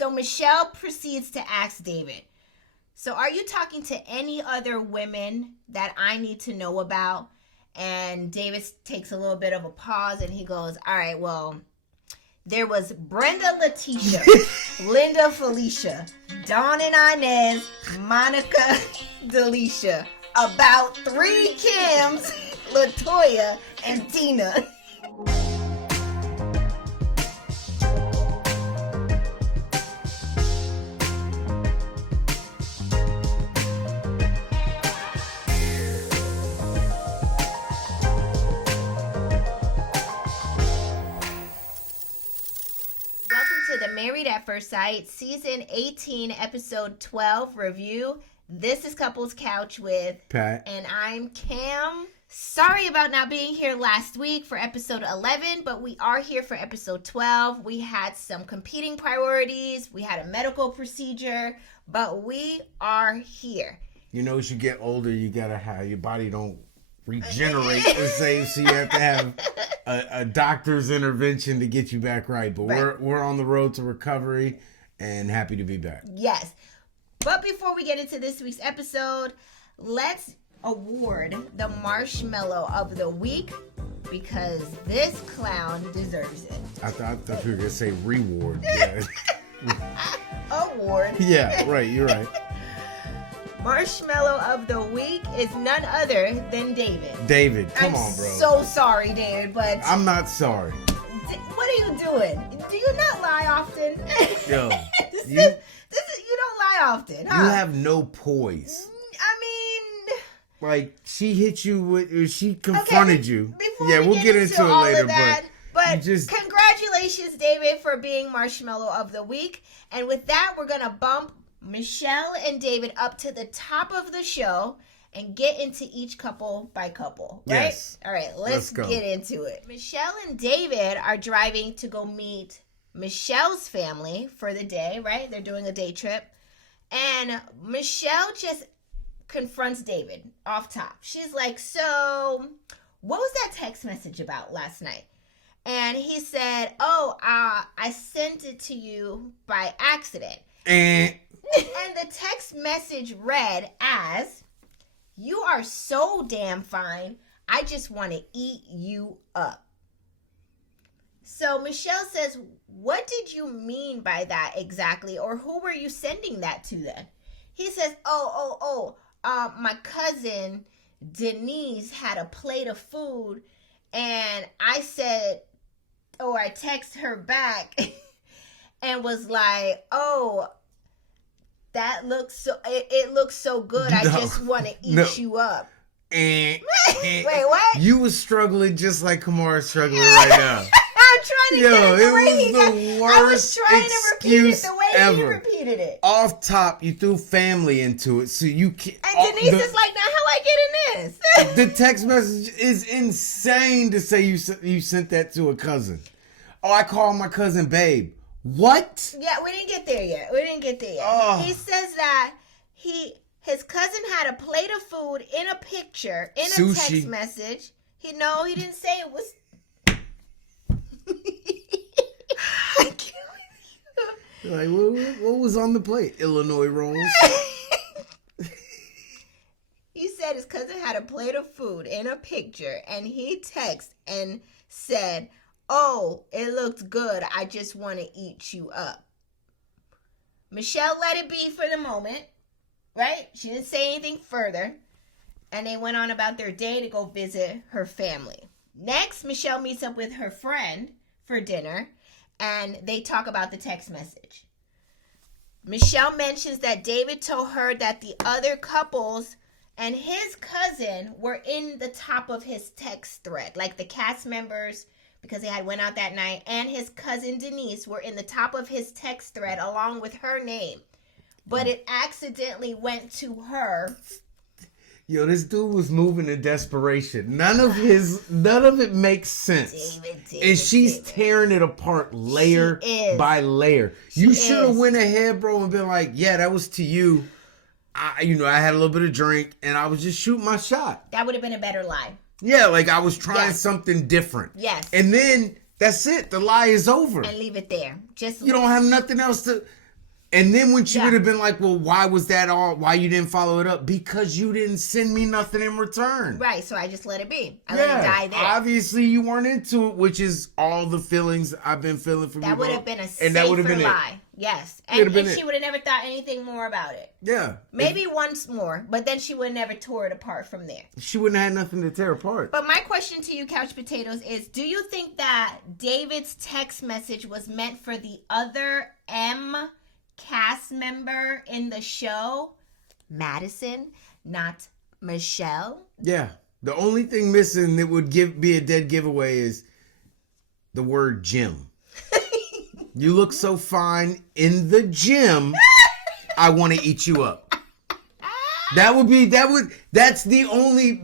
So Michelle proceeds to ask David, so are you talking to any other women that I need to know about? And David takes a little bit of a pause and he goes, all right, well, there was Brenda Letitia, Linda Felicia, Dawn and Inez, Monica Delisha, about 3 Kims, Latoya, and Tina. Married at First Sight, Season 18, Episode 12 review. This is Couples Couch with Pat. And I'm Cam. Sorry about not being here last week for Episode 11, but we are here for Episode 12. We had some competing priorities. We had a medical procedure, but we are here. You know, as you get older, you gotta have your body don't regenerate the same, so you have to have a doctor's intervention to get you back right. But we're on the road to recovery and happy to be back. Yes. But before we get into this week's episode, let's award the Marshmallow of the Week because this clown deserves it. I thought you were gonna say reward. Yeah. Award. Yeah, right, you're right. Marshmallow of the Week is none other than David. David, come on, bro. I'm so sorry, David, but... I'm not sorry. What are you doing? Do you not lie often? Yo. You don't lie often, huh? You have no poise. I mean... Like, she hit you with... She confronted you. Before we'll get into it later, but congratulations, David, for being Marshmallow of the Week. And with that, we're going to bump Michelle and David up to the top of the show and get into each couple by couple, right? Yes. All right, let's get into it. Michelle and David are driving to go meet Michelle's family for the day, right? They're doing a day trip. And Michelle just confronts David off top. She's like, so what was that text message about last night? And he said, I sent it to you by accident. And the text message read as, you are so damn fine, I just want to eat you up. So Michelle says, what did you mean by that exactly? Or who were you sending that to then? He says, my cousin Denise had a plate of food and I said, I texted her back and was like, that looks so. It looks so good. I just want to eat you up. Wait, what? You was struggling just like Kamara's struggling right now. I'm trying to get it the way he got. The worst I was trying to repeat it the way ever. he repeated it. Off top, you threw family into it, so you can't. And Denise is like, now how I get in this? The text message is insane to say you sent that to a cousin. I called my cousin Babe. What? Yeah, we didn't get there yet. Oh. He says that his cousin had a plate of food in a picture, in a Sushi. text message. He didn't say it was. I can't with you. Like, what was on the plate? Illinois rolls. He said his cousin had a plate of food in a picture, and he texted and said, it looks good. I just want to eat you up. Michelle let it be for the moment, right? She didn't say anything further. And they went on about their day to go visit her family. Next, Michelle meets up with her friend for dinner, and they talk about the text message. Michelle mentions that David told her that the other couples and his cousin were in the top of his text thread, like the cast members, because they had went out that night, and his cousin Denise were in the top of his text thread along with her name. But it accidentally went to her. Yo, this dude was moving in desperation. None of it makes sense. David, and she's tearing it apart layer by layer. You should have went ahead, bro, and been like, yeah, that was to you. I had a little bit of drink and I was just shooting my shot. That would have been a better lie. Yeah, like I was trying something different. Yes. And then that's it. The lie is over. And leave it there. You don't have nothing else to... And then when she would have been like, well, why was that all? Why you didn't follow it up? Because you didn't send me nothing in return. Right, so I just let it be. I let it die there. Obviously, you weren't into it, which is all the feelings I've been feeling from you. That would have been a safer lie. Yes. And she would have never thought anything more about it. Yeah. Maybe once more, but then she would have never tore it apart from there. She wouldn't have had nothing to tear apart. But my question to you, Couch Potatoes, is do you think that David's text message was meant for the other cast member in the show, Madison, not Michelle? Yeah. The only thing missing that would be a dead giveaway is the word gym. You look so fine in the gym. I want to eat you up. That's the only,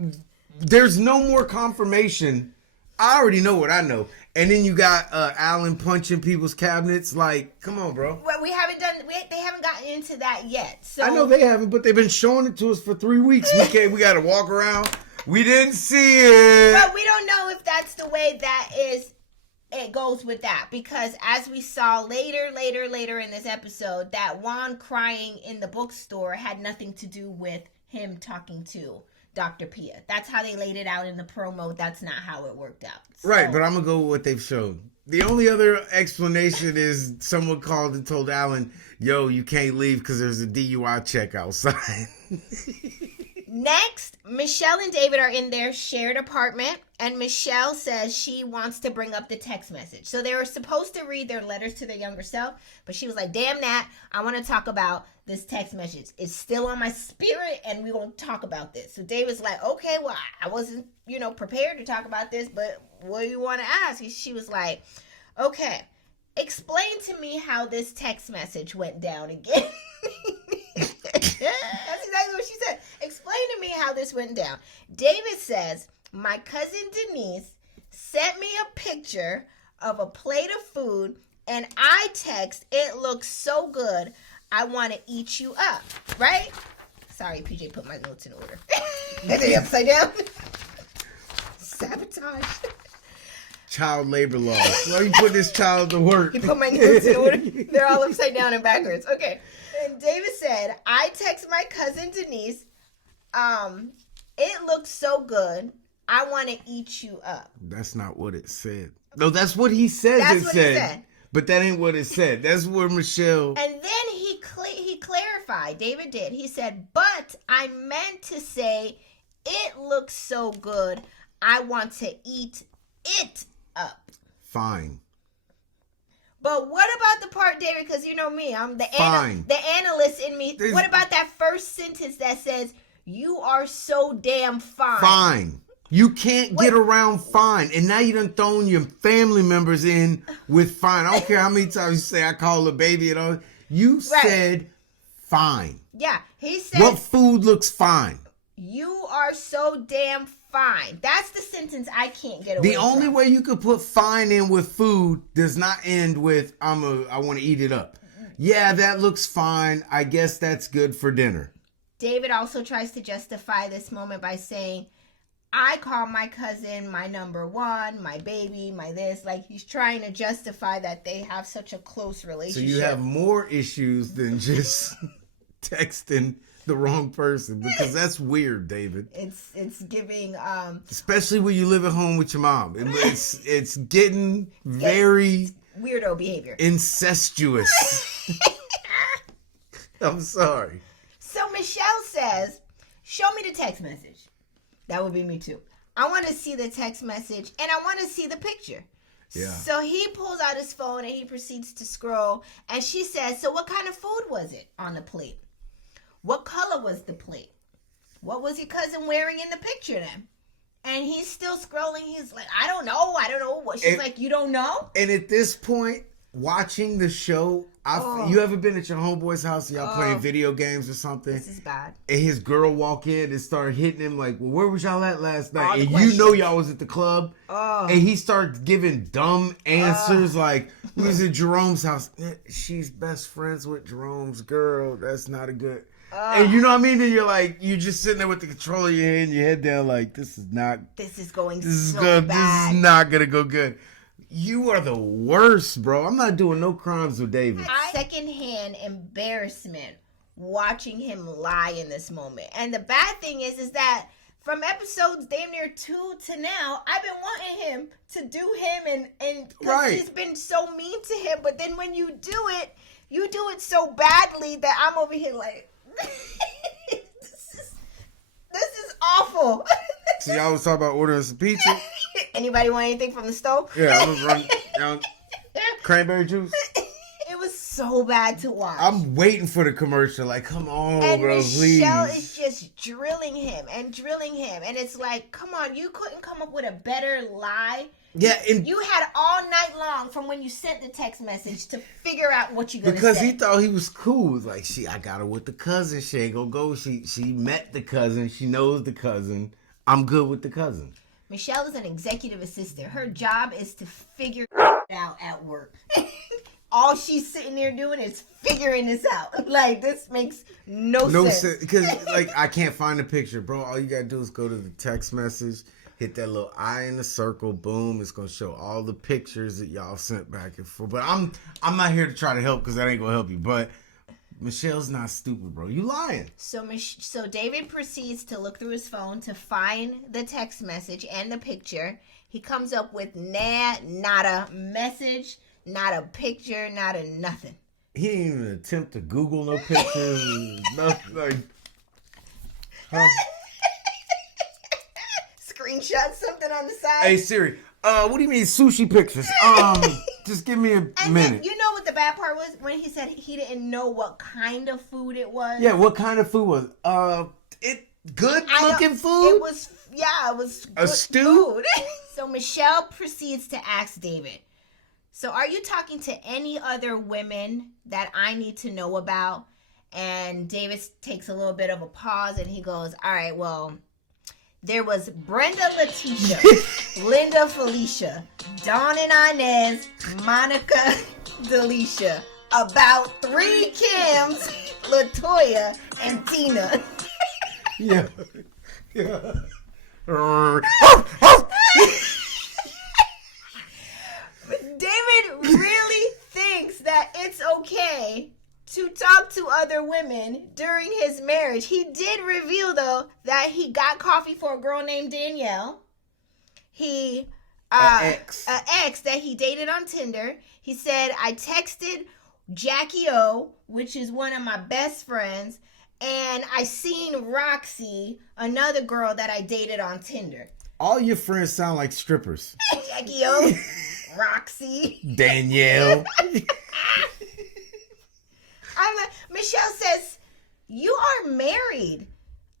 there's no more confirmation. I already know what I know. And then you got Alan punching people's cabinets. Like, come on, bro. Well, they haven't gotten into that yet. So I know they haven't, but they've been showing it to us for 3 weeks. We got to walk around. We didn't see it. But we don't know if that's the way that it goes with that, because as we saw later in this episode, that Juan crying in the bookstore had nothing to do with him talking to Dr. Pia. That's how they laid it out in the promo. That's not how it worked out. So, right, but I'm going to go with what they've shown. The only other explanation is someone called and told Alan, yo, you can't leave because there's a DUI check outside. Next, Michelle and David are in their shared apartment, and Michelle says she wants to bring up the text message. So they were supposed to read their letters to their younger self, but she was like, damn that, I want to talk about this text message. It's still on my spirit, and we're going to talk about this. So David's like, okay, well, I wasn't, prepared to talk about this, but what do you want to ask? She was like, okay, explain to me how this text message went down again. That's exactly what she said. Explain to me how this went down. David says, my cousin Denise sent me a picture of a plate of food, and I text, it looks so good, I want to eat you up. Right? Sorry, PJ put my notes in order. Are they upside down? Sabotage. Child labor laws. Why you put this child to work? He put my notes in order. They're all upside down and backwards. Okay. And David said, I text my cousin Denise, it looks so good, I want to eat you up. That's not what it said. No, that's what he says that's it what said. He said. But that ain't what it said. That's where Michelle... And then he clarified, David did. He said, but I meant to say, it looks so good, I want to eat it up. Fine. But what about the part, David, because you know me, I'm the analyst in me. What about that first sentence that says, you are so damn fine? Fine. You can't get around fine. And now you done thrown your family members in with fine. I don't care how many times you say I call a baby and all. You said fine. Yeah. He said. What food looks fine? You are so damn fine. That's the sentence I can't get away from. The only way you could put fine in with food does not end with I want to eat it up. Yeah, that looks fine. I guess that's good for dinner. David also tries to justify this moment by saying, I call my cousin my number one, my baby, my this. Like, he's trying to justify that they have such a close relationship. So you have more issues than just texting the wrong person, because that's weird, David. It's giving especially when you live at home with your mom. It's getting very weirdo behavior. Incestuous. I'm sorry. So Michelle says, show me the text message. That would be me too. I want to see the text message and I want to see the picture. Yeah. So he pulls out his phone and he proceeds to scroll, and she says, so what kind of food was it on the plate? What color was the plate? What was your cousin wearing in the picture then? And he's still scrolling. He's like, I don't know. What? She's like, you don't know? And at this point, watching the show, you ever been at your homeboy's house and y'all playing video games or something? This is bad. And his girl walk in and start hitting him like, well, where was y'all at last night? And you know y'all was at the club. And he starts giving dumb answers like, we was at Jerome's house. She's best friends with Jerome's girl. That's not a good... and you know what I mean? And you're just sitting there with the controller in your hand and your head down like, this is going so bad. This is not going to go good. You are the worst, bro. I'm not doing no crimes with David. Secondhand embarrassment watching him lie in this moment. And the bad thing is that from episodes damn near 2 to now, I've been wanting him to do him and Right. he's been so mean to him. But then when you do it so badly that I'm over here like, this is awful. See, y'all was talking about ordering some pizza. Anybody want anything from the stove? Yeah, I'm gonna run down cranberry juice. It was so bad to watch. I'm waiting for the commercial. Like, come on, and bro, Michelle please. is just drilling him, and it's like, come on, you couldn't come up with a better lie. Yeah, and You had all night long from when you sent the text message to figure out what you're gonna because say. he thought he was cool. Like, I got her with the cousin. She ain't gonna go. She met the cousin. She knows the cousin. I'm good with the cousin. Michelle is an executive assistant. Her job is to figure it out at work. All she's sitting there doing is figuring this out. Like, this makes no sense. Because, like, I can't find the picture. Bro, all you gotta do is go to the text message, hit that little eye in the circle, boom. It's gonna show all the pictures that y'all sent back and forth. But I'm not here to try to help because that ain't gonna help you. But Michelle's not stupid, bro. You lying. So David proceeds to look through his phone to find the text message and the picture. He comes up with not a message, not a picture, not a nothing. He didn't even attempt to Google no pictures. Nothing like, huh? Screenshot something on the side. Hey Siri, what do you mean sushi pictures? Just give me a and minute. Then, you know what the bad part was? When he said he didn't know what kind of food it was. Yeah, what kind of food was it? Good looking food? It was a good stew? food. So Michelle proceeds to ask David, so are you talking to any other women that I need to know about? And David takes a little bit of a pause and he goes, all right, well, there was Brenda Letitia, Linda Felicia, Dawn and Inez, Monica Delisha, about 3 Kims, Latoya, and Tina. Yeah. Yeah. David really thinks that it's okay to talk to other women during his marriage. He did reveal, though, that he got coffee for a girl named Danielle. An ex that he dated on Tinder. He said, I texted Jackie O, which is one of my best friends, and I seen Roxy, another girl that I dated on Tinder. All your friends sound like strippers. Jackie O, Roxy, Danielle. Michelle says, you are married.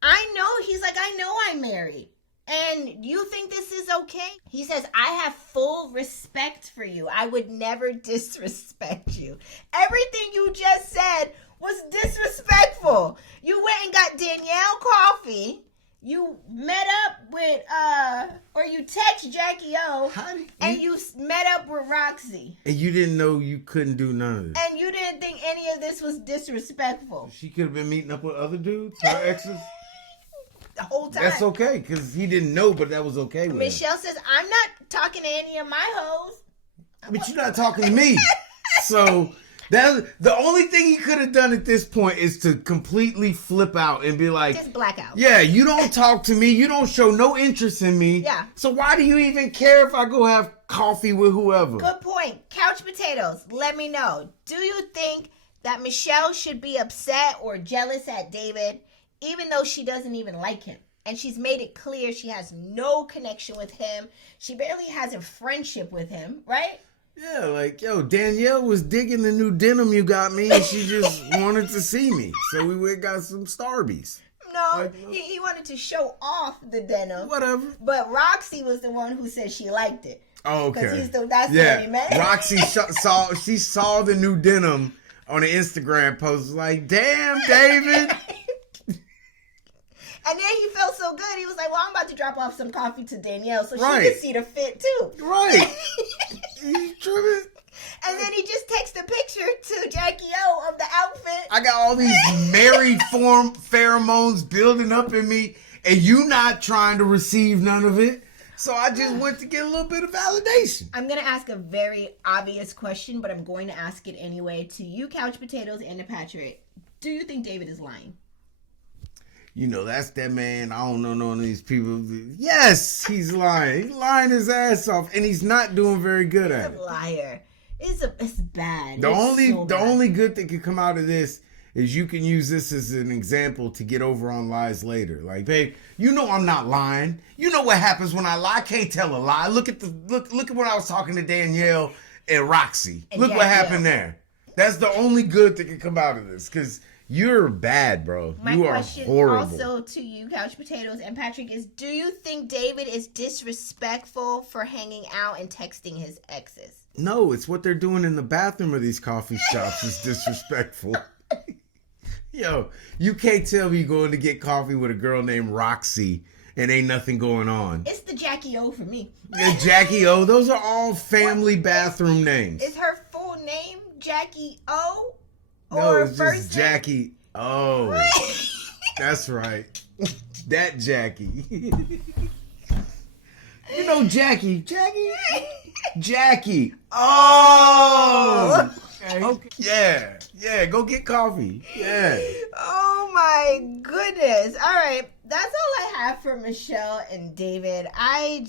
I know. He's like, I know I'm married. And you think this is okay? He says, I have full respect for you. I would never disrespect you. Everything you just said was disrespectful. You went and got Danielle coffee. You met up with, or you text Jackie O, and you met up with Roxy. And you didn't know you couldn't do none of this. And you didn't think any of this was disrespectful. She could have been meeting up with other dudes, her exes. The whole time. That's okay, because he didn't know, but that was okay with Michelle him. says, I'm not talking to any of my hoes. But you're not talking to me. So the only thing he could have done at this point is to completely flip out and be like, just black out. Yeah, you don't talk to me. You don't show no interest in me. Yeah. So why do you even care if I go have coffee with whoever? Good point. Couch potatoes. Let me know. Do you think that Michelle should be upset or jealous at David, even though she doesn't even like him? And she's made it clear she has no connection with him. She barely has a friendship with him, right? Yeah, like, yo, Danielle was digging the new denim you got me, and she just wanted to see me. So we went and got some Starbies. No, he wanted to show off the denim. Whatever. But Roxy was the one who said she liked it. Oh, okay. Because that's what he meant. Roxy saw the new denim on the Instagram post. Like, damn, David. And then he felt so good. He was like, well, I'm about to drop off some coffee to Danielle so she Right. can see the fit too. Right. You tripping? And then he just takes the picture to Jackie O of the outfit. I got all these married pheromones building up in me, and you not trying to receive none of it. So I just went to get a little bit of validation. I'm going to ask a very obvious question, but I'm going to ask it anyway to you, Couch Potatoes, and to Patrick. Do you think David is lying? You know, that's that man. I don't know none of these people. Yes, he's lying. He's lying his ass off, and he's not doing very good at it. He's a liar. It's bad. The It's only good that could come out of this is you can use this as an example to get over on lies later. Like, babe, you know I'm not lying. You know what happens when I lie. I can't tell a lie. Look at when I was talking to Danielle and Roxy. Look what happened there. That's the only good that can come out of this, because you're bad, bro. You are horrible. My question also to you, Couch Potatoes and Patrick, is do you think David is disrespectful for hanging out and texting his exes? No, it's what they're doing in the bathroom of these coffee shops is disrespectful. Yo, you can't tell me you're going to get coffee with a girl named Roxy and ain't nothing going on. It's the Jackie O for me. Yeah, Jackie O. Those are all family bathroom names. Is her full name Jackie O? No, it's just Jackie O. That's right. That Jackie. You know Jackie. Jackie. Oh. Okay. Yeah. Go get coffee. Yeah. Oh my goodness. All right. That's all I have for Michelle and David. I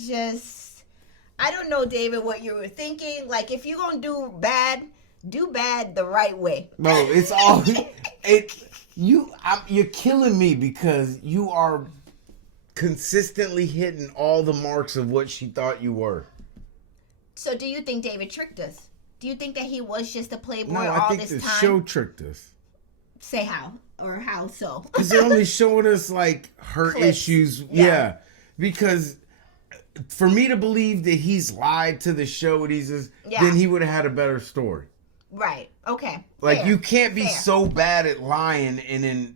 don't know, David, what you were thinking. Like, if you're going to do bad the right way. No, it's all you're killing me because you are consistently hitting all the marks of what she thought you were. So do you think David tricked us? Do you think that he was just a playboy all this time? No, I think the show tricked us. Say how? Or how so? Because they're only showing us like her issues. Yeah. Because for me to believe that he's lied to the show, then he would have had a better story. Right. Okay. Like, you can't be so bad at lying and then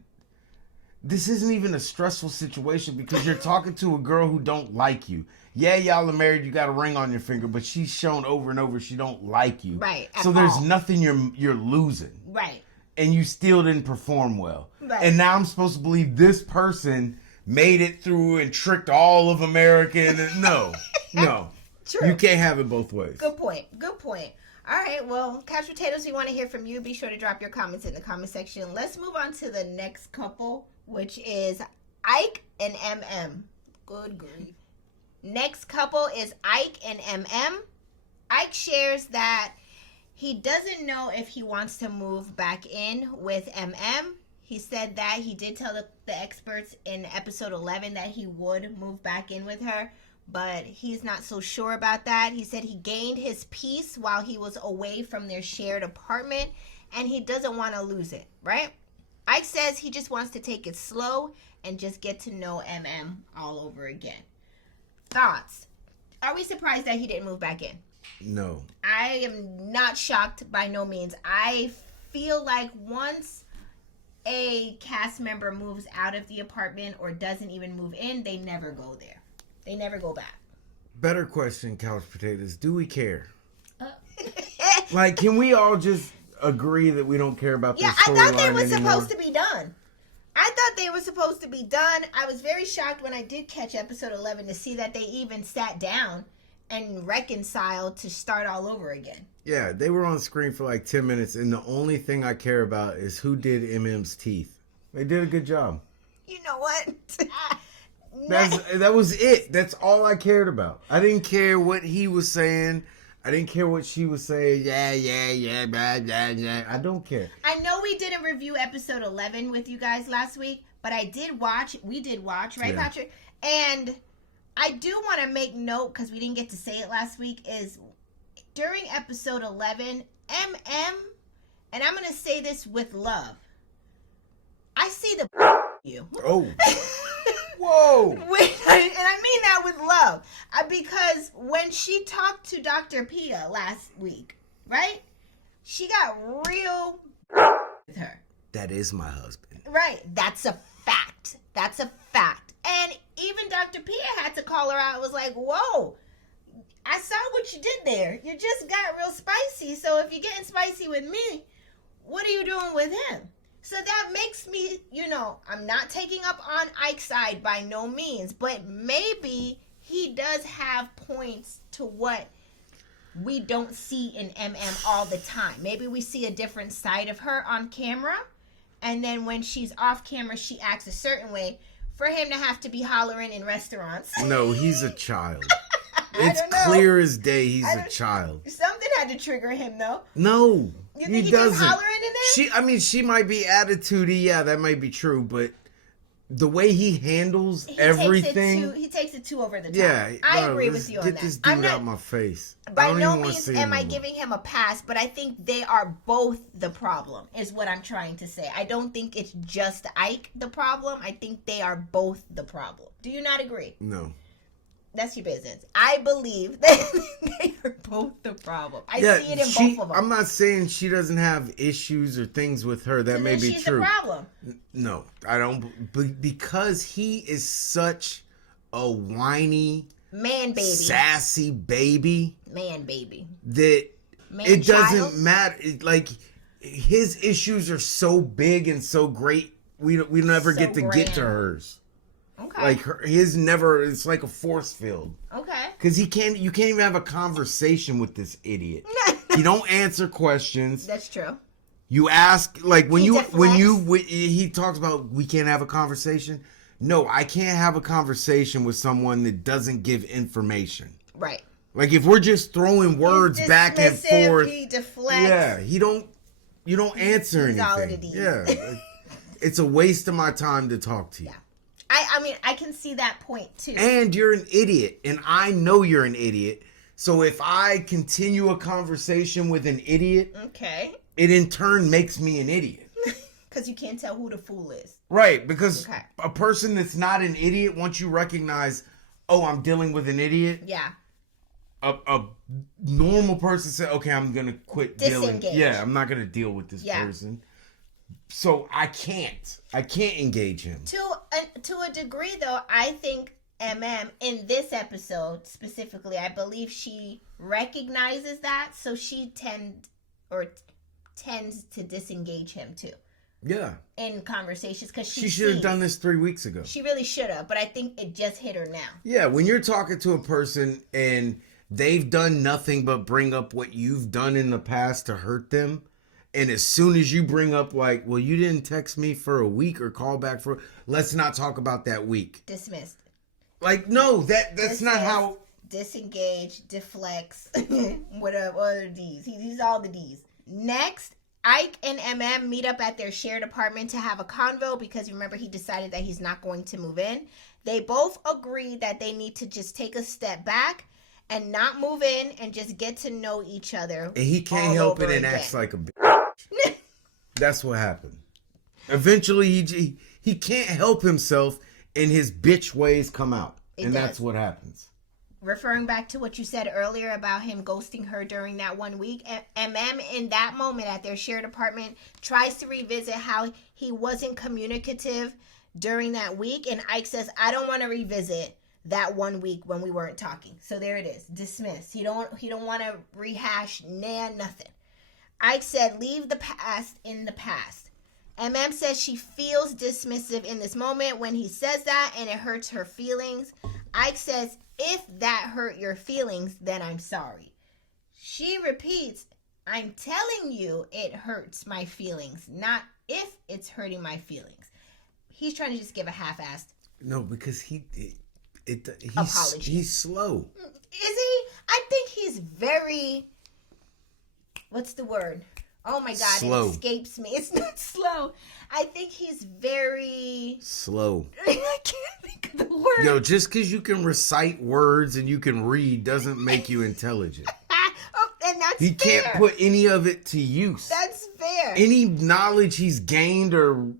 this isn't even a stressful situation because you're talking to a girl who don't like you. Yeah, y'all are married, you got a ring on your finger, but she's shown over and over she don't like you. Right. So there's nothing you're losing. Right. And you still didn't perform well. Right. And now I'm supposed to believe this person made it through and tricked all of America. No. True. You can't have it both ways. Good point. All right, well, Couch Potatoes, we want to hear from you. Be sure to drop your comments in the comment section. Let's move on to the next couple, which is Ike and MM. Good grief. Next couple is Ike and MM. Ike shares that he doesn't know if he wants to move back in with MM. He said that he did tell the experts in episode 11 that he would move back in with her, but he's not so sure about that. He said he gained his peace while he was away from their shared apartment, and he doesn't want to lose it, right? Ike says he just wants to take it slow and just get to know MM all over again. Thoughts? Are we surprised that he didn't move back in? No. I am not shocked by no means. I feel like once a cast member moves out of the apartment or doesn't even move in, they never go there. They never go back. Better question, Couch Potatoes. Do we care? Like, can we all just agree that we don't care about this storyline anymore? I thought they were supposed to be done. I was very shocked when I did catch episode 11 to see that they even sat down and reconciled to start all over again. Yeah, they were on screen for like 10 minutes, and the only thing I care about is who did MM's teeth. They did a good job. You know what? That was it. That's all I cared about. I didn't care what he was saying. I didn't care what she was saying. Yeah, blah. I don't care. I know we didn't review episode 11 with you guys last week, but we did watch, right, yeah. Patrick? And I do want to make note, because we didn't get to say it last week, is during episode 11, MM, and I'm going to say this with love, I see the you. Oh. Whoa. And I mean that with love. Because when she talked to Dr. Pia last week, right? She got real with her. That is my husband. Right. That's a fact. And even Dr. Pia had to call her out. It was like, whoa, I saw what you did there. You just got real spicy. So if you're getting spicy with me, what are you doing with him? So that makes me, I'm not taking up on Ike's side by no means, but maybe he does have points to what we don't see in all the time. Maybe we see a different side of her on camera, and then when she's off camera, she acts a certain way. For him to have to be hollering in restaurants. No, he's a child. It's clear as day he's a child. Something had to trigger him, though. No, you think he doesn't. Just hollering in there? She might be attitudey. Yeah, that might be true, but the way he handles everything, he takes it too over the top. Yeah, I agree with you on that. Get this dude out my face. By no means am I giving him a pass, but I think they are both the problem, is what I'm trying to say. I don't think it's just Ike the problem. I think they are both the problem. Do you not agree? No. That's your business. I believe that they are both the problem. I see it in both of them. I'm not saying she doesn't have issues or things with her. That may be true. She's the problem. No, I don't. Because he is such a whiny, man baby, sassy baby. Man baby. That it doesn't matter. Like, his issues are so big and so great. We never get to get to hers. Okay. Like his never, it's like a force field. Okay. Because you can't even have a conversation with this idiot. He don't answer questions. That's true. You ask, like when he talks about we can't have a conversation. No, I can't have a conversation with someone that doesn't give information. Right. Like if we're just throwing words back and forth. He deflects. Yeah, you don't answer anything. All it is. Yeah. It's a waste of my time to talk to you. Yeah. I mean, I can see that point, too. And you're an idiot, and I know you're an idiot. So if I continue a conversation with an idiot, okay, it in turn makes me an idiot. Because you can't tell who the fool is. Right, because a person that's not an idiot, once you recognize, oh, I'm dealing with an idiot. Yeah. A normal person said, okay, I'm going to quit dealing. Disengage. Yeah, I'm not going to deal with this person. So I can't engage him. To a degree, though, I think in this episode specifically, I believe she recognizes that, so she tends to disengage him too. Yeah. In conversations, because she should have done this 3 weeks ago. She really should have, but I think it just hit her now. Yeah, when you're talking to a person and they've done nothing but bring up what you've done in the past to hurt them. And as soon as you bring up like, well, you didn't text me for a week or call back for, let's not talk about that week. Dismissed. Like, no, that's not how. Disengage, deflects, what are D's? He's all the D's. Next, Ike and MM meet up at their shared apartment to have a convo because remember he decided that he's not going to move in. They both agree that they need to just take a step back and not move in and just get to know each other. And he can't help it and acts like a bitch. That's what happened. Eventually, he can't help himself and his bitch ways come out. That's what happens. Referring back to what you said earlier about him ghosting her during that 1 week, MM in that moment at their shared apartment tries to revisit how he wasn't communicative during that week. And Ike says, I don't want to revisit that 1 week when we weren't talking. So there it is. Dismissed. He don't want to rehash nothing. Ike said, leave the past in the past. MM says she feels dismissive in this moment when he says that and it hurts her feelings. Ike says, if that hurt your feelings, then I'm sorry. She repeats, I'm telling you it hurts my feelings, not if it's hurting my feelings. He's trying to just give a half-assed. No, because he's slow. Is he? I think he's very, what's the word? Oh my God, slow. It escapes me. It's not slow. I think he's very slow. I can't think of the word. Yo, just because you can recite words and you can read doesn't make you intelligent. And that's he fair. Can't put any of it to use. That's fair. Any knowledge he's gained or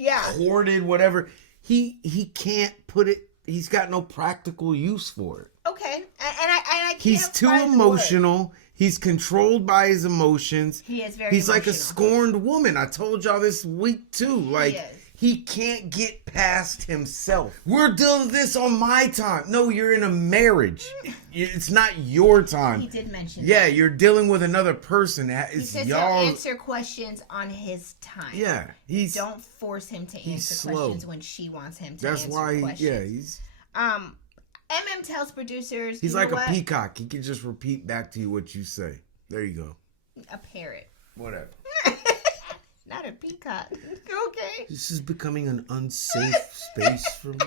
hoarded, whatever, he can't put it. He's got no practical use for it. Okay, and I can't. He's too emotional. He's controlled by his emotions. He is very. He's emotional. like a scorned woman. I told y'all this week too. Like he can't get past himself. We're dealing with this on my time. No, you're in a marriage. It's not your time. He did mention. Yeah, that. You're dealing with another person. He says he'll answer questions on his time. Yeah, don't force him to answer questions when she wants him to. That's answer why. questions. He's. MM tells producers... He's like a peacock. He can just repeat back to you what you say. There you go. A parrot. Whatever. Not a peacock. Okay. This is becoming an unsafe space for me.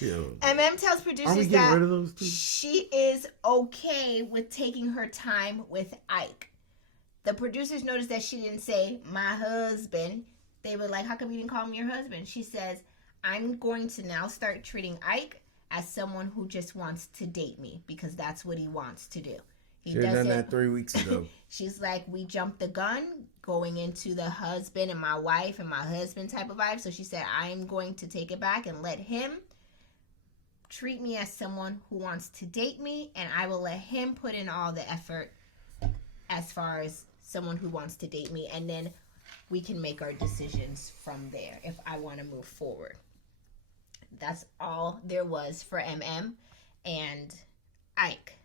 MM tells producers that rid of those two? She is okay with taking her time with Ike. The producers noticed that she didn't say, my husband. They were like, how come you didn't call me your husband? She says, I'm going to now start treating Ike as someone who just wants to date me because that's what he wants to do. He should have done that 3 weeks ago. She's like, we jumped the gun going into the husband and my wife and my husband type of vibe. So she said, I'm going to take it back and let him treat me as someone who wants to date me, and I will let him put in all the effort as far as someone who wants to date me, and then we can make our decisions from there if I want to move forward. That's all there was for MM and Ike.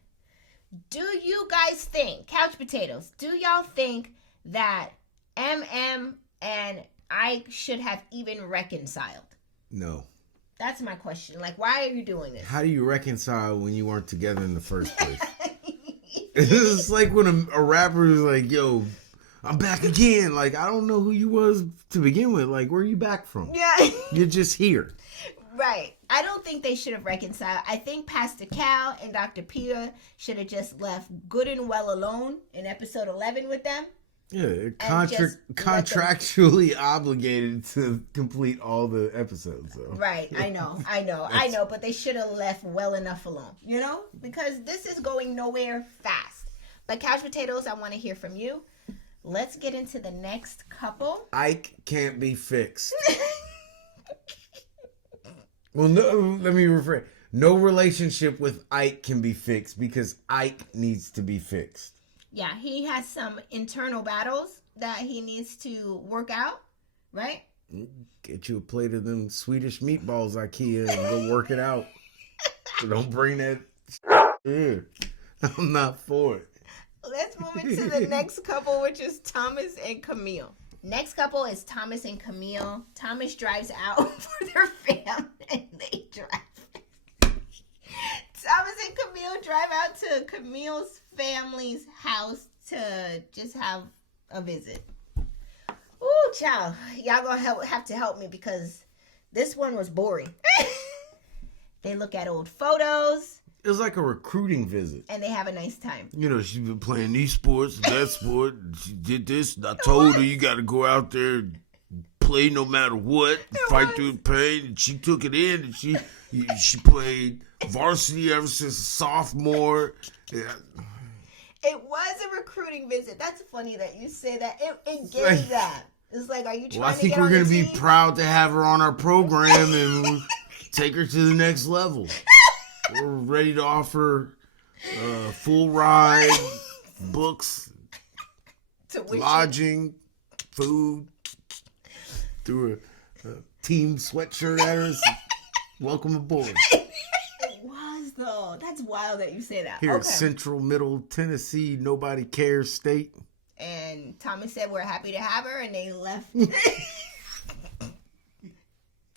Do you guys think, couch potatoes, do y'all think that MM and Ike should have even reconciled? No. That's my question. Like, why are you doing this? How do you reconcile when you weren't together in the first place? It's like when a rapper is like, yo, I'm back again. Like, I don't know who you was to begin with. Like, where are you back from? Yeah. You're just here. Right. I don't think they should have reconciled. I think Pastor Cal and Dr. Pia should have just left good and well alone in episode 11 with them. Yeah, contractually obligated to complete all the episodes. So. Right, I know, but they should have left well enough alone, you know? Because this is going nowhere fast. But Couch Potatoes, I want to hear from you. Let's get into the next couple. Ike can't be fixed. Well, no, let me rephrase. No relationship with Ike can be fixed because Ike needs to be fixed. Yeah, he has some internal battles that he needs to work out, right? Get you a plate of them Swedish meatballs, IKEA, and go work it out. So don't bring that here. I'm not for it. Let's move into the next couple, which is Thomas and Camille. Next couple is Thomas and Camille. Thomas drives out for their fam, and they drive. Thomas and Camille drive out to Camille's family's house to just have a visit. Ooh, child. Y'all gonna have to help me because this one was boring. They look at old photos. It was like a recruiting visit. And they have a nice time. You know, she's been playing these sports, that sport. She did this. And I told her you got to go out there and play no matter what. Fight through the pain. And she took it in and she played varsity ever since sophomore. Yeah. It was a recruiting visit. That's funny that you say that. It gave that. It's like, are you trying to get on the team? Well, I think we're going to be proud to have her on our program and we'll take her to the next level. We're ready to offer full ride, books, tuition, lodging, food, through a team sweatshirt at her. Welcome aboard. It was, though. That's wild that you say that. Here at Central Middle Tennessee, Nobody Cares State. And Thomas said we're happy to have her, and they left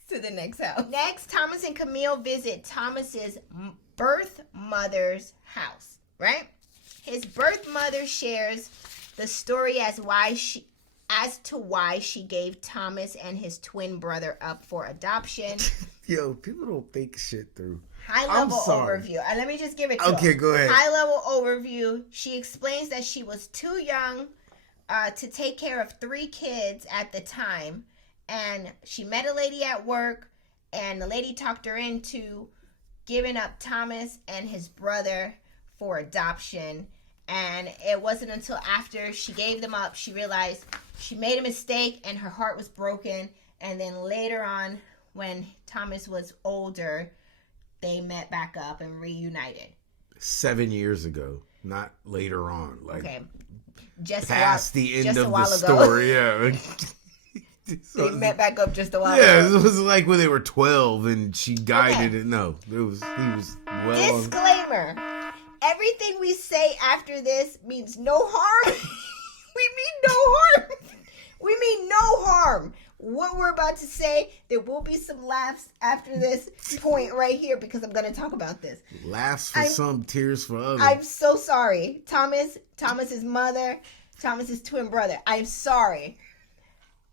to the next house. Next, Thomas and Camille visit Thomas's birth mother's house, right? His birth mother shares the story as to why she gave Thomas and his twin brother up for adoption. Yo, people don't think shit through. High-level overview. Let me just give it to you. Okay, go ahead. High-level overview. She explains that she was too young to take care of 3 kids at the time. And she met a lady at work, and the lady talked her into giving up Thomas and his brother for adoption. And it wasn't until after she gave them up, she realized she made a mistake and her heart was broken. And then later on, when Thomas was older, they met back up and reunited. 7 years ago, not later on. Like, okay. Just past the end of the story, yeah. They met back up just a while ago. Yeah, it was like when they were 12 and she guided it. No, he was well. Disclaimer. Everything we say after this means no harm. We mean no harm. We mean no harm. what we're about to say, there will be some laughs after this point right here because I'm going to talk about this. Laughs for some, tears for others. I'm so sorry. Thomas's mother, Thomas's twin brother. I'm sorry.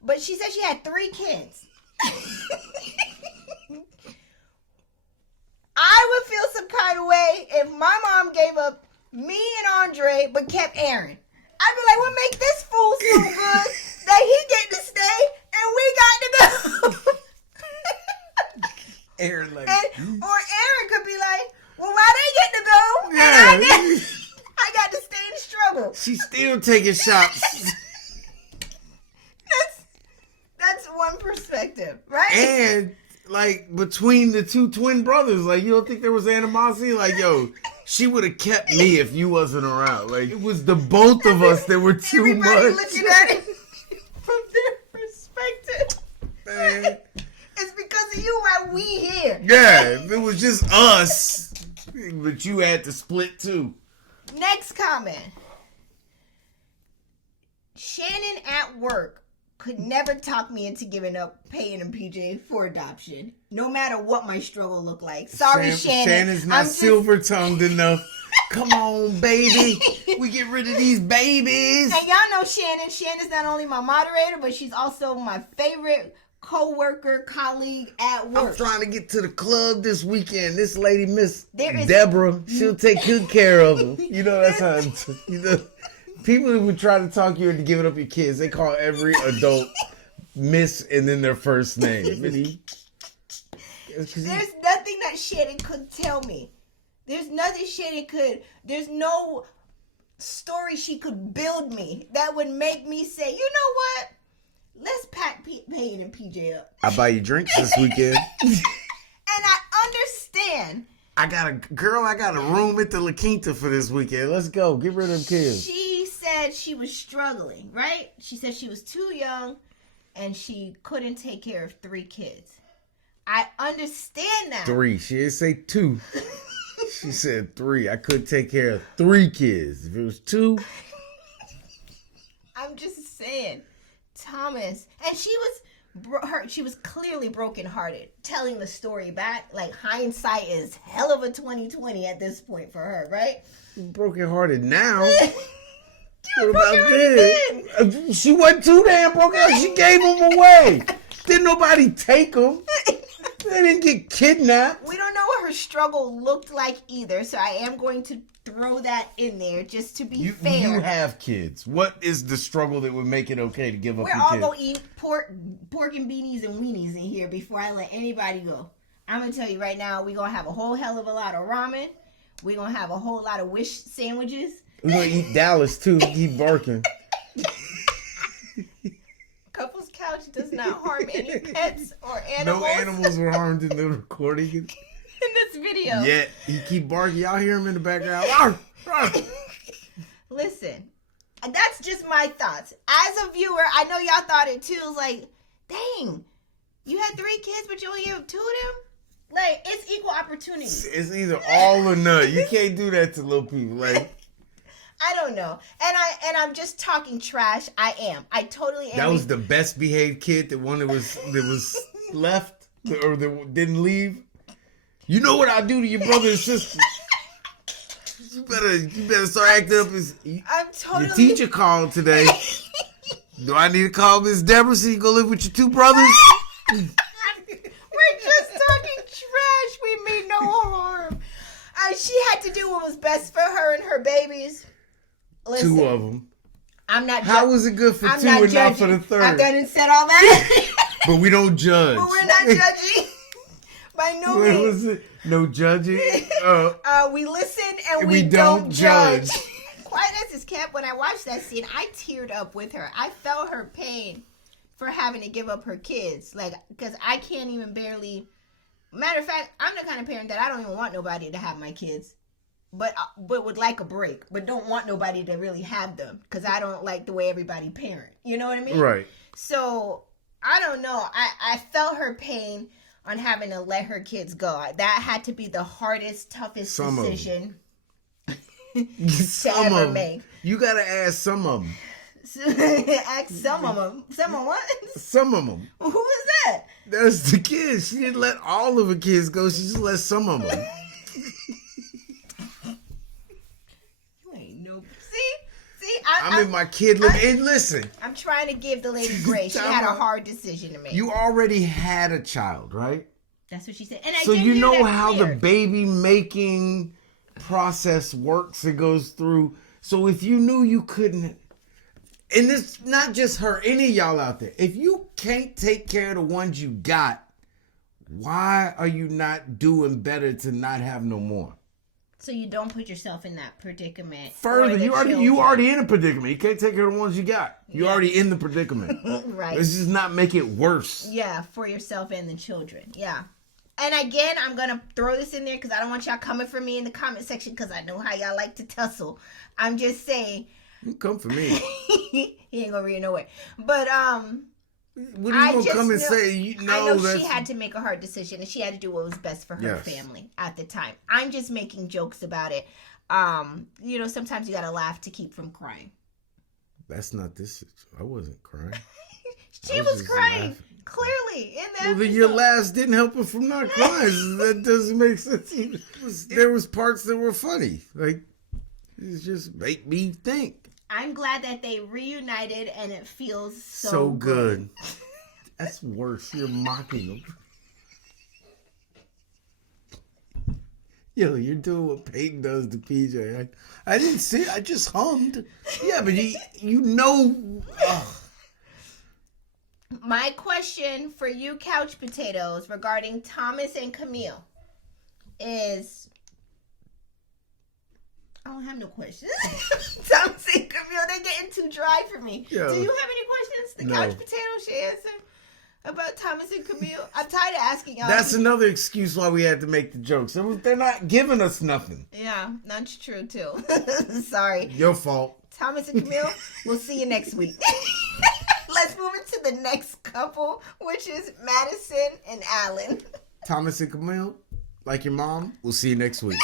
But she said she had 3 kids. I would feel some kind of way if my mom gave up me and Andre but kept Aaron. I'd be like, what make this fool so good that he get to stay and we got to go? Aaron like, or Aaron could be like, well, why they get to go? yeah. And I got to stay in the struggle. She's still taking shots. That's one perspective, right? And like between the 2 twin brothers, like you don't think there was animosity? Like, yo, she would have kept me if you wasn't around. Like it was the both of us that were too Everybody much. looking at it from their perspective. Man. It's because of you why we here. Yeah, if it was just us, but you had to split too. Next comment. Shannon at work could never talk me into giving up Peyton and PJ for adoption, no matter what my struggle looked like. Sorry, Shannon. Shannon's not silver-tongued enough. Come on, baby. We get rid of these babies. And y'all know Shannon. Shannon's not only my moderator, but she's also my favorite co-worker, colleague at work. I'm trying to get to the club this weekend. This lady, Miss Deborah, she'll take good care of them. You know, that's how, you know. People who would try to talk you into giving up your kids, they call every adult Miss and then their first name. There's nothing that Shannon could tell me. There's nothing Shannon could. There's no story she could build me that would make me say, you know what? Let's pack Peyton and PJ up. I'll buy you drinks this weekend. And I understand. I got a room at the La Quinta for this weekend. Let's go. Get rid of them kids. She said she was struggling, right? She said she was too young and she couldn't take care of 3 kids. I understand that. 3. She didn't say 2. She said 3. I couldn't take care of 3 kids. If it was 2. I'm just saying. Thomas. And she was clearly brokenhearted telling the story back. Like hindsight is hell of a 2020 at this point for her, right? Brokenhearted now. What about then? She wasn't too damn broken. She gave them away. Didn't nobody take them. They didn't get kidnapped. We don't know what her struggle looked like either, so I am going to throw that in there just to be fair. You have kids. What is the struggle that would make it okay to give up your kids? We're all going to eat pork and beanies and weenies in here before I let anybody go. I'm going to tell you right now, we're going to have a whole hell of a lot of ramen. We're going to have a whole lot of wish sandwiches. We're going to eat Dallas, too. Keep barking. Couples Couch does not harm any pets or animals. No animals were harmed in the recording. In this video. Yeah, he keep barking. Y'all hear him in the background. Listen, that's just my thoughts. As a viewer, I know y'all thought it too. It was like, dang, you had 3 kids, but you only have 2 of them? Like, it's equal opportunity. It's either all or none. You can't do that to little people. Like, I don't know. And I'm just talking trash. I am. I totally am. That was the best behaved kid, the one that was left or that didn't leave. You know what I do to your brother and sister. You better start acting up as I'm totally your teacher called today. Do I need to call Miss Deborah so you go live with your 2 brothers? We're just talking trash. We mean no harm. She had to do what was best for her and her babies. Listen, 2 of them. I'm not. How was it good for 2 and not for the 3rd? I've done and said all that. But we don't judge. But we're not judging. By no What means. was it? No judging. We listen and we don't judge. Quiet as is kept. When I watched that scene, I teared up with her. I felt her pain for having to give up her kids. Like, because I can't even barely. Matter of fact, I'm the kind of parent that I don't even want nobody to have my kids. But would like a break. But don't want nobody to really have them. Because I don't like the way everybody parent. You know what I mean? Right. So, I don't know. I felt her pain on having to let her kids go. That had to be the hardest, toughest decision to ever make. You gotta ask some of them. Ask some of them. Some of what? Some of them. Who is that? That's the kids. She didn't let all of the kids go. She just let some of them. You ain't no. See, I mean, my kid. And listen. I'm trying to give the lady grace. She had a hard decision to make. You already had a child, right? That's what she said. And so you know how the baby making process works. It goes through. So if you knew you couldn't, and it's not just her, any of y'all out there, if you can't take care of the ones you got, why are you not doing better to not have no more? So you don't put yourself in that predicament. Further, you already in a predicament. You can't take care of the ones you got. You're already in the predicament. Right. Let's just not make it worse. Yeah, for yourself and the children. Yeah. And again, I'm going to throw this in there because I don't want y'all coming for me in the comment section because I know how y'all like to tussle. I'm just saying. You come for me. He ain't going to read nowhere. But, what are you going to come and say? I know she had to make a hard decision and she had to do what was best for her family at the time. I'm just making jokes about it. Sometimes you got to laugh to keep from crying. That's not this. I wasn't crying. She was crying. Laughing. Clearly, in that episode. Your last didn't help her from not crying. That doesn't make sense. There was parts that were funny. Like, it just make me think. I'm glad that they reunited and it feels so good. That's worse. You're mocking them. Yo, you're doing what Peyton does to PJ. I didn't see it. I just hummed. Yeah, but you know... My question for you couch potatoes regarding Thomas and Camille is... I don't have no questions. Thomas and Camille, they're getting too dry for me. Yo, do you have any questions the couch potato should answer about Thomas and Camille? I'm tired of asking y'all. That's another excuse why we had to make the jokes. They're not giving us nothing. Yeah, that's true too. Sorry. Your fault. Thomas and Camille, we'll see you next week. Let's move into the next couple, which is Madison and Alan. Thomas and Camille, like your mom. We'll see you next week.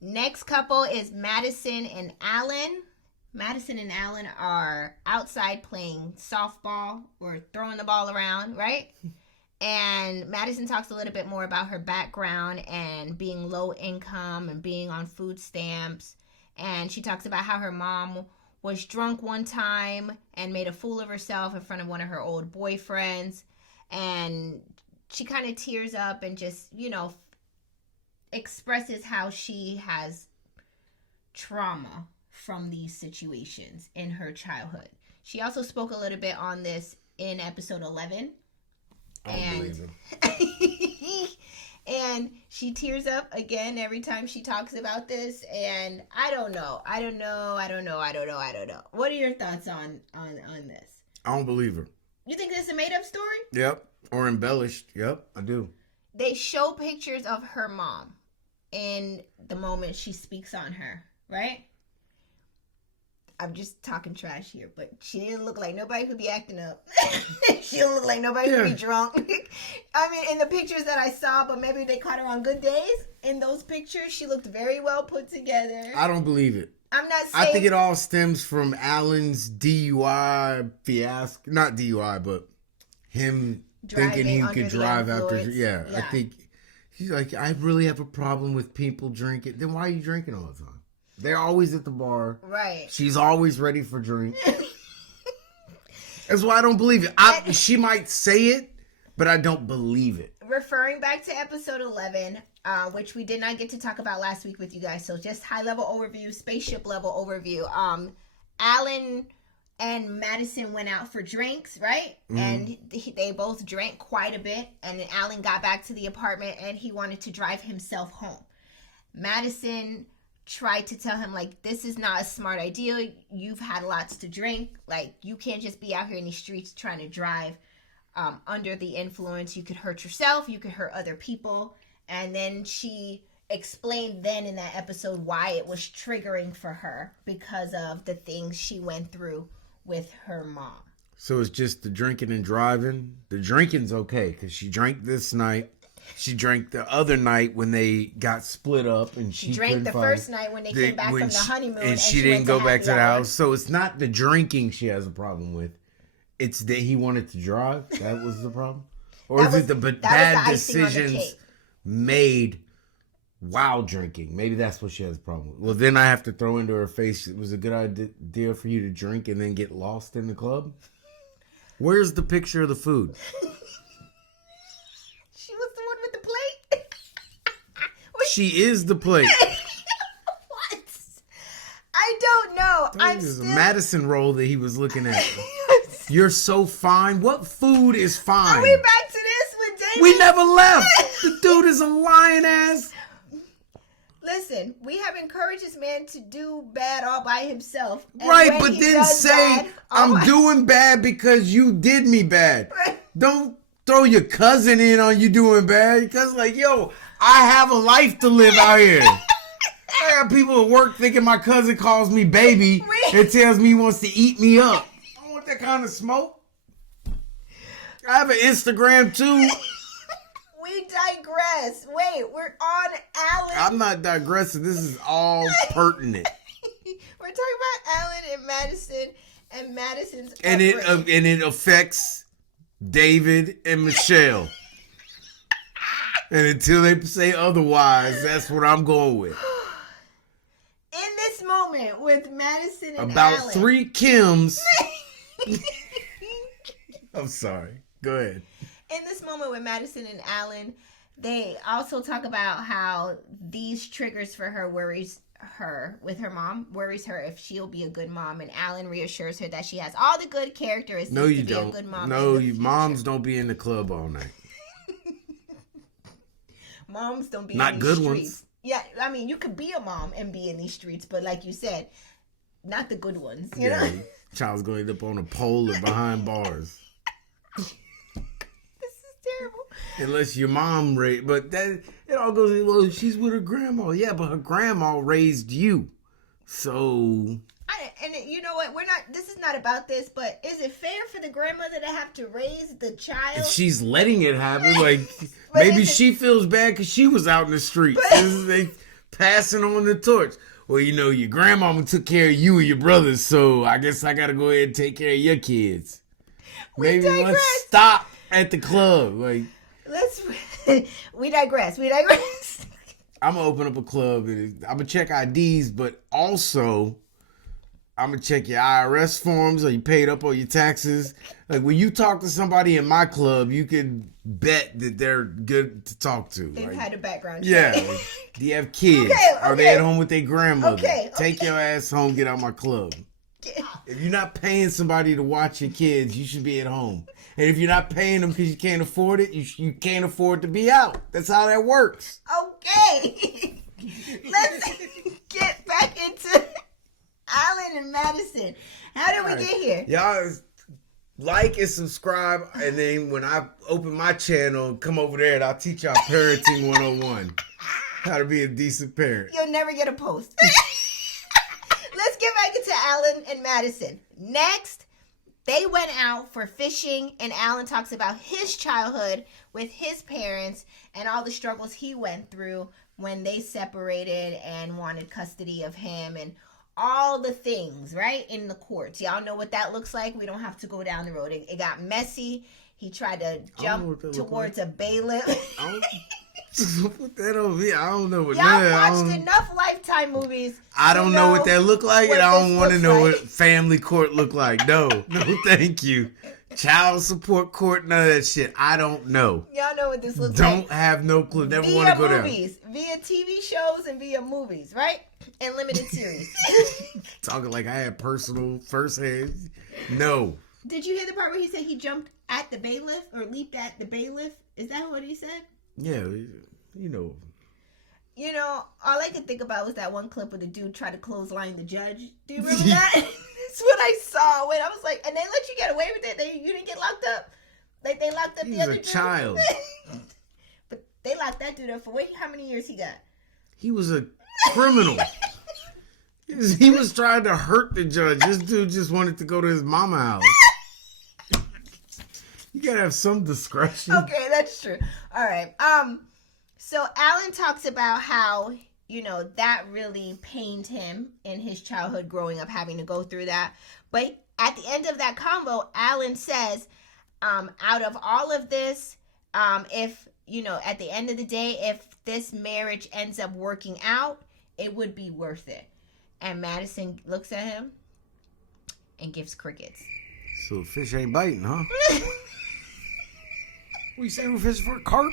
Next couple is Madison and Alan. Madison and Alan are outside playing softball or throwing the ball around, right? And Madison talks a little bit more about her background and being low income and being on food stamps. And she talks about how her mom was drunk one time and made a fool of herself in front of one of her old boyfriends. And she kind of tears up and just, expresses how she has trauma from these situations in her childhood. She also spoke a little bit on this in episode 11. I don't believe it. And she tears up again every time she talks about this. And I don't know. What are your thoughts on this? I don't believe her. You think this is a made-up story? Yep. Or embellished. Yep, I do. They show pictures of her mom in the moment she speaks on her, right? I'm just talking trash here, but she didn't look like nobody could be acting up. She didn't look like nobody could be drunk. I mean, in the pictures that I saw, but maybe they caught her on good days. In those pictures, she looked very well put together. I don't believe it. I'm not saying... I think it all stems from Alan's DUI fiasco. Not DUI, but him thinking he could drive after... Yeah, I think... He's like, I really have a problem with people drinking. Then why are you drinking all the time? They're always at the bar. Right. She's always ready for drink. That's why I don't believe it. She might say it, but I don't believe it. Referring back to episode 11, which we did not get to talk about last week with you guys. So just high-level overview, spaceship level overview. Alan and Madison went out for drinks, right? Mm-hmm. And they both drank quite a bit. And then Alan got back to the apartment and he wanted to drive himself home. Madison tried to tell him, like, this is not a smart idea. You've had lots to drink. Like, you can't just be out here in the streets trying to drive under the influence. You could hurt yourself. You could hurt other people. And then she explained then in that episode why it was triggering for her because of the things she went through with her mom. So it's just the drinking and driving. The drinking's okay because she drank this night. She drank the other night when they got split up, and she drank the first night when they came back from the honeymoon, and she didn't go back to the house. So it's not the drinking she has a problem with; it's that he wanted to drive. That was the problem, or is it the bad decisions made while drinking? Maybe that's what she has a problem with. Well, then I have to throw into her face, it was a good idea for you to drink and then get lost in the club. Where's the picture of the food? She is the plate. What? I don't know. I'm still... a Madison roll that he was looking at. You're so fine. What food is fine? Are we back to this with David? We never left. The dude is a lying ass. Listen, we have encouraged this man to do bad all by himself. Right, but then say, I'm doing bad because you did me bad. Don't throw your cousin in on you doing bad. Because like, yo... I have a life to live out here. I got people at work thinking my cousin calls me baby and tells me he wants to eat me up. I don't want that kind of smoke. I have an Instagram too. We digress. Wait, we're on Alan. I'm not digressing. This is all pertinent. We're talking about Alan and Madison and Madison's and it affects David and Michelle. And until they say otherwise, that's what I'm going with. In this moment with Madison and about Alan. 3 Kims. I'm sorry. Go ahead. In this moment with Madison and Alan, they also talk about how these triggers for her worries her with her mom, worries her if she'll be a good mom, and Alan reassures her that she has all the good characteristics to be a good mom. No, you moms don't be in the club all night. Moms don't be not in good these streets. Ones. Yeah, I mean, you could be a mom and be in these streets, but like you said, not the good ones. You know, child's going to end up on a pole or behind bars. This is terrible. Unless your mom raised, but that it all goes. Well, she's with her grandma. Yeah, but her grandma raised you, so. And you know what? This is not about this, but is it fair for the grandmother to have to raise the child? If she's letting it happen, like maybe she feels bad because she was out in the streets. They passing on the torch. Well, you know, your grandmama took care of you and your brothers, so I guess I got to go ahead and take care of your kids. Maybe let's stop at the club. Like, we digress. I'm gonna open up a club and I'm gonna check IDs, but also. I'm going to check your IRS forms. Are you paid up on your taxes? Like, when you talk to somebody in my club, you can bet that they're good to talk to. They've had a background check. Yeah. Like, do you have kids? Okay. Are they at home with their grandmother? Okay. Take your ass home, get out my club. If you're not paying somebody to watch your kids, you should be at home. And if you're not paying them because you can't afford it, you can't afford to be out. That's how that works. Okay. Let's get back into... Alan and Madison. How did we get here? Y'all like and subscribe, and then when I open my channel, come over there and I'll teach y'all parenting 101. How to be a decent parent. You'll never get a post. Let's get back into Alan and Madison. Next, they went out for fishing, and Alan talks about his childhood with his parents and all the struggles he went through when they separated and wanted custody of him and all the things, right, in the courts. Y'all know what that looks like. We don't have to go down the road. It got messy. He tried to jump towards a bailiff. Put that over here. I don't know what y'all watched enough Lifetime movies. I don't know what that look like, and I don't want to know what family court look like. No, thank you. Child support court, none of that shit. I don't know. Y'all know what this looks like. Don't have no clue. Never want to go there. Via TV shows and via movies, right? And limited series. Talking like I had personal first hand. No. Did you hear the part where he said he jumped at the bailiff or leaped at the bailiff? Is that what he said? Yeah, you know. You know, all I could think about was that one clip where the dude tried to clothesline the judge. Do you remember that? That's what I saw when I was like, and they let you get away with it. You didn't get locked up. Like they locked up the other dude. He was a child. But they locked that dude up for how many years he got? He was a criminal. He was trying to hurt the judge. This dude just wanted to go to his mama's house. You gotta have some discretion. Okay, that's true. All right. So Alan talks about how, that really pained him in his childhood growing up, having to go through that. But at the end of that convo, Alan says, out of all of this, if, at the end of the day, if this marriage ends up working out, it would be worth it. And Madison looks at him and gives crickets. So the fish ain't biting, huh? We say we're fishing for a carp?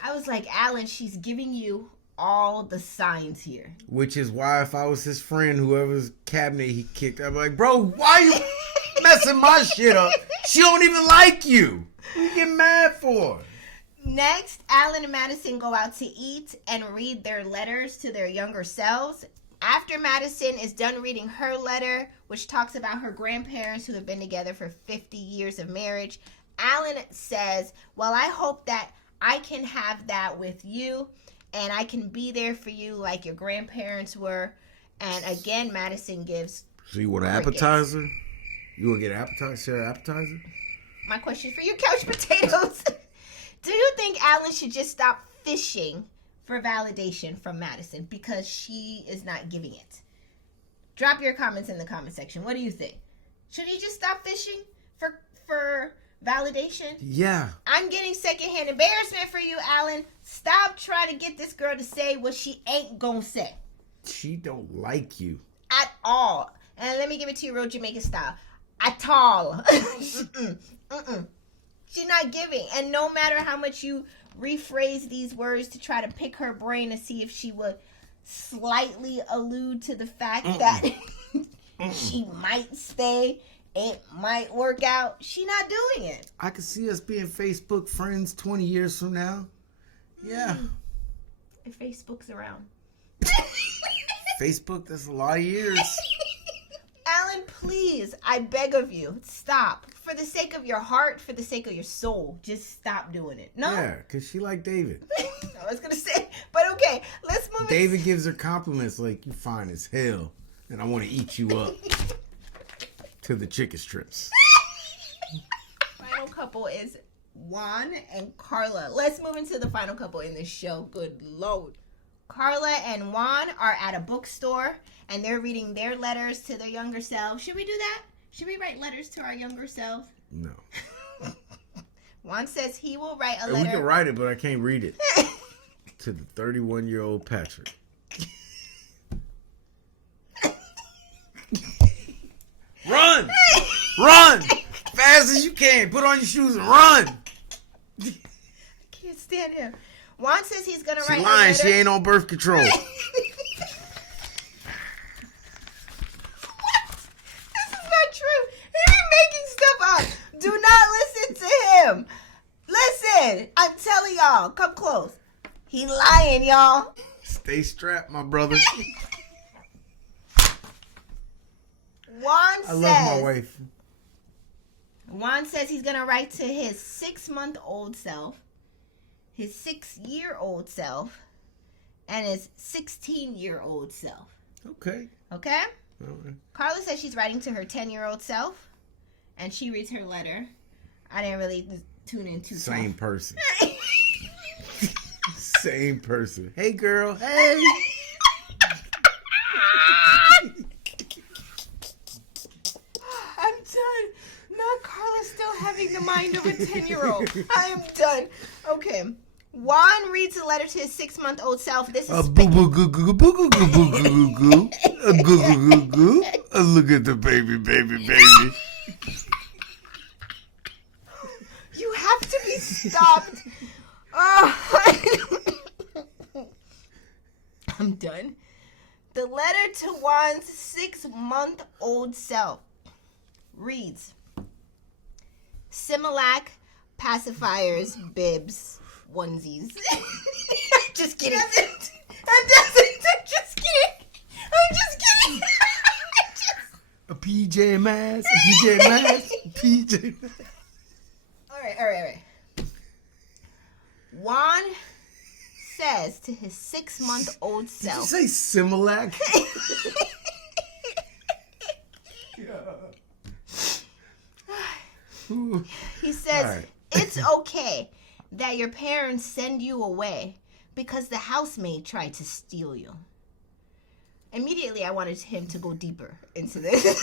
I was like, Alan, she's giving you all the signs here. Which is why if I was his friend, whoever's cabinet he kicked, I'd be like, bro, why you messing my shit up? She don't even like you. What you get mad for? Next, Alan and Madison go out to eat and read their letters to their younger selves. After Madison is done reading her letter, which talks about her grandparents who have been together for 50 years of marriage, Alan says, well, I hope that I can have that with you and I can be there for you like your grandparents were. And again, Madison gives So you want an appetizer? You want to get an appetizer? My question for you, couch potatoes. Do you think Alan should just stop fishing for validation from Madison because she is not giving it? Drop your comments in the comment section. What do you think? Should he just stop fishing for validation? Yeah. I'm getting secondhand embarrassment for you, Alan. Stop trying to get this girl to say what she ain't gonna say. She don't like you. At all. And let me give it to you real Jamaican style. At all. She's not giving. And no matter how much you rephrase these words to try to pick her brain to see if she would slightly allude to the fact that she might stay, it might work out, she not doing it. I could see us being Facebook friends 20 years from now. Yeah. If Facebook's around. Facebook, that's a lot of years. Alan, please, I beg of you, stop. For the sake of your heart, for the sake of your soul, just stop doing it. No. Yeah, because she like David. I was going to say, but okay, let's move David gives her compliments like, you fine as hell, and I want to eat you up. To the chicken strips. Final couple is Juan and Carla. Let's move into the final couple in this show. Good Lord. Carla and Juan are at a bookstore and they're reading their letters to their younger selves. Should we do that? Should we write letters to our younger selves? No. Juan says he will write a letter. We can write it, but I can't read it. To the 31-year-old Patrick. Run! Run! Fast as you can. Put on your shoes and run. I can't stand him. Juan says he's going to write She's lying. a letter. She ain't on birth control. This is not true. He's making stuff up. Do not listen to him. Listen. I'm telling y'all. Come close. He lying, y'all. Stay strapped, my brother. Juan I love my wife. Juan says he's going to write to his 6-month-old self, his 6-year-old self, and his 16-year-old self. Okay. Okay? All right. Carla says she's writing to her 10-year-old self, and she reads her letter. I didn't really tune in too Same tough. person. Same person. Hey, girl. Hey. I'm done. Not Carla still having the mind of a 10-year-old. I am done. Okay. Juan reads a letter to his 6-month-old self. This is Boo boo goo goo boo goo goo boo goo goo goo goo goo goo. Look at the baby. You have to be stopped. Oh. I'm done. The letter to Juan's 6-month-old self reads, Similac, pacifiers, bibs, onesies. Just kidding. I'm just kidding. A PJ Masks. A PJ Masks. A PJ Masks. All right. Juan says to his 6-month-old self. Did you say Similac? He says, All right. it's okay that your parents send you away because the housemaid tried to steal you. Immediately, I wanted him to go deeper into this.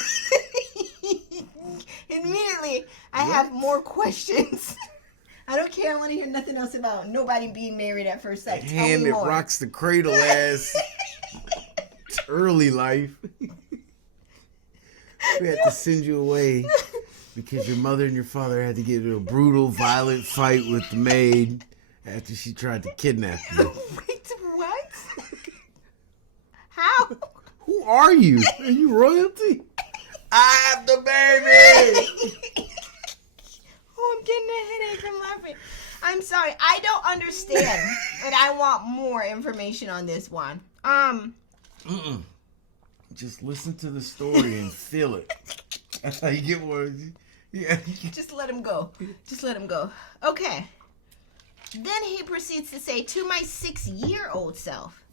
Immediately, I have more questions. I don't care. I want to hear nothing else about nobody being married at first sight. Tell Hand me that more. rocks the cradle ass early life. We had to send you away because your mother and your father had to get in a brutal, violent fight with the maid after she tried to kidnap you. Wait, what? How? Who are you? Are you royalty? I have the baby! Oh, I'm getting a headache from laughing. I'm sorry. I don't understand. And I want more information on this one. Just listen to the story and feel it. That's how you get more. Yeah. Just let him go. Just let him go. Okay. Then he proceeds to say, to my 6-year-old self,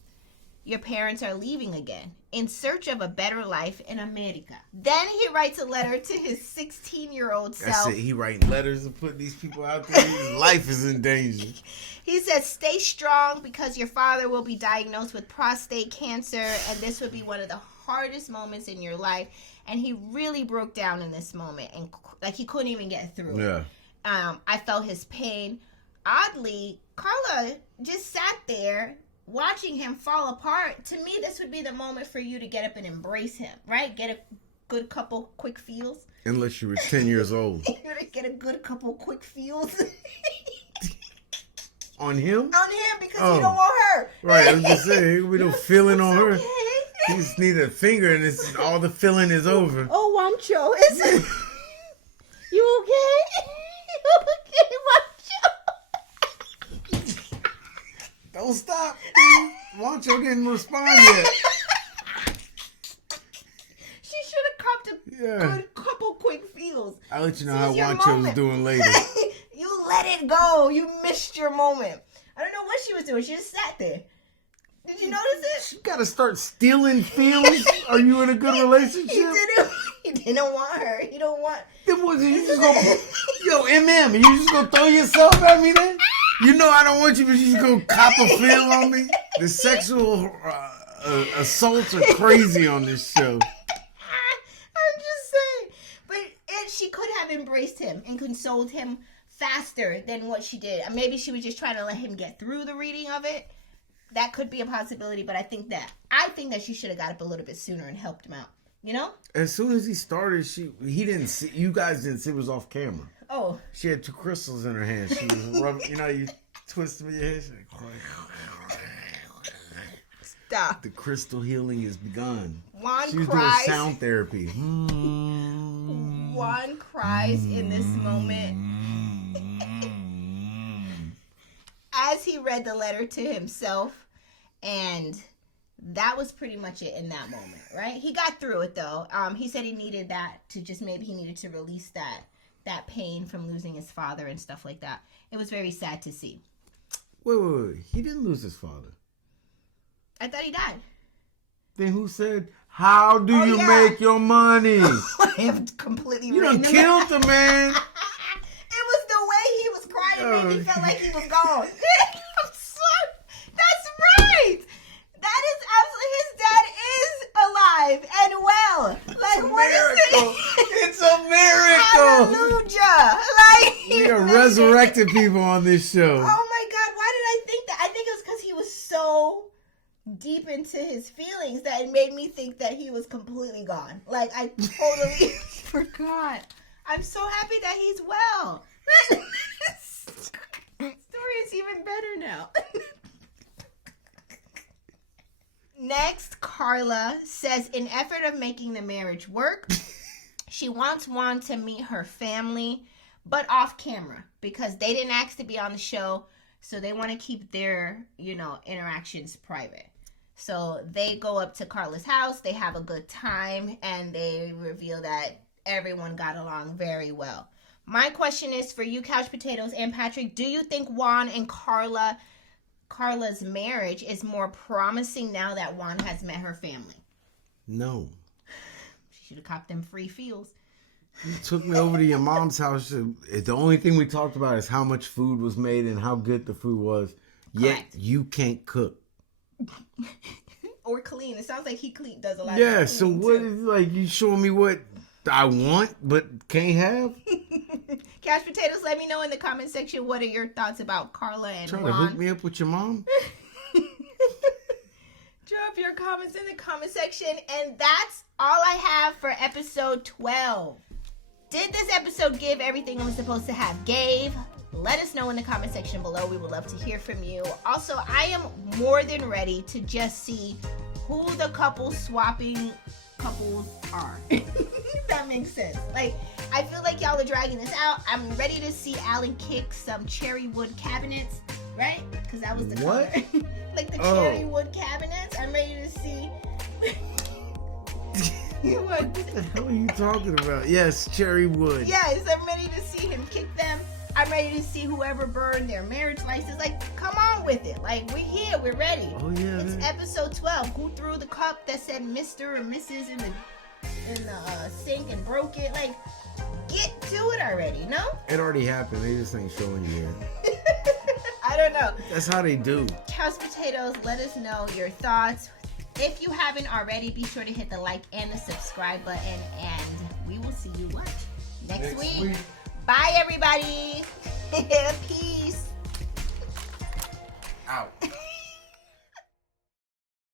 your parents are leaving again in search of a better life in America. Then he writes a letter to his 16-year-old self. That's it. He writing letters and putting these people out there. His life is in danger. He says, stay strong because your father will be diagnosed with prostate cancer and this would be one of the hardest moments in your life. And he really broke down in this moment and like he couldn't even get through it. I felt his pain. Oddly, Carla just sat there watching him fall apart. To me, this would be the moment for you to get up and embrace him, right? Get a good couple quick feels. Unless you were 10 years old. You're going to get a good couple quick feels. On him? On him because you don't want her. Right, I was just saying, we don't feeling on her. Okay. You just need a finger and it's all the feeling is over. Oh, Wancho, is it? You okay? You okay, Wancho? Don't stop. Wancho didn't respond yet. She should have copped a good couple quick feels. I'll let you know This how is your Wancho's moment. doing later. You let it go. You missed your moment. I don't know what she was doing. She just sat there. Did you notice it? You gotta start stealing feelings. Are you in a good relationship? He didn't want her. He don't want. Then what, you just go, yo, MM, you just gonna throw yourself at me then? You know I don't want you, but you just gonna cop a feel on me? The sexual assaults are crazy on this show. I'm just saying. But she could have embraced him and consoled him faster than what she did. Maybe she was just trying to let him get through the reading of it. That could be a possibility, but I think that she should have got up a little bit sooner and helped him out. You know? As soon as he started, he didn't see. You guys didn't see. It was off camera. Oh. She had 2 crystals in her hand. She was rubbing. You know, you twist them in your head. Stop. The crystal healing has begun. Juan She was cries. doing sound therapy. Juan cries in this moment. As he read the letter to himself, and that was pretty much it in that moment, right? He got through it though. He said he needed that to just maybe he needed to release that pain from losing his father and stuff like that. It was very sad to see. Wait. He didn't lose his father. I thought he died. Then who said, how do you yeah. make your money? I have completely You done written killed the man. It was the way he was crying made me feel like he was gone. I'm sorry. That's right. That is absolutely, his dad is alive and well. Like, what is it? It's a miracle. Hallelujah. Like, We are resurrected people on this show. Oh my God. Why did I think that? I think it was because he was so deep into his feelings that it made me think that he was completely gone. Like, I totally forgot. I'm so happy that he's well. Story is even better now. Next, Carla says, in effort of making the marriage work, she wants Juan to meet her family, but off camera because they didn't ask to be on the show, so they want to keep their, interactions private. So they go up to Carla's house, they have a good time, and they reveal that everyone got along very well. My question is for you, Couch Potatoes and Patrick, do you think Juan and Carla's marriage is more promising now that Juan has met her family? No. She should have copped them free feels. You took me over to your mom's house. The only thing we talked about is how much food was made and how good the food was. Yet Correct. you can't cook. Or clean. It sounds like he does a lot. Yeah, of so cleaning, what too. is, like, you showing me what I want but can't have? Couch Potatoes, let me know in the comment section what are your thoughts about Carla and Trying Ron. to hook me up with your mom? Drop your comments in the comment section. And that's all I have for episode 12. Did this episode give everything it was supposed to have? Let us know in the comment section below. We would love to hear from you. Also, I am more than ready to just see who the swapping couples are. If that makes sense. Like, I feel like y'all are dragging this out. I'm ready to see Alan kick some cherry wood cabinets, right? Because that was the What? color. Like the cherry wood cabinets. I'm ready to see. What? What the hell are you talking about? Yes, cherry wood. Yes, I'm ready to see him kick them. I'm ready to see whoever burned their marriage license. Like, come on with it. Like, we're here. We're ready. Oh, yeah. It's episode 12. Who threw the cup that said Mr. or Mrs. in the sink and broke it? Like, get to it already, no? It already happened. They just ain't showing you yet. I don't know. That's how they do. Couch Potatoes, let us know your thoughts. If you haven't already, be sure to hit the like and the subscribe button. And we will see you next week. Bye, everybody. Peace. Out.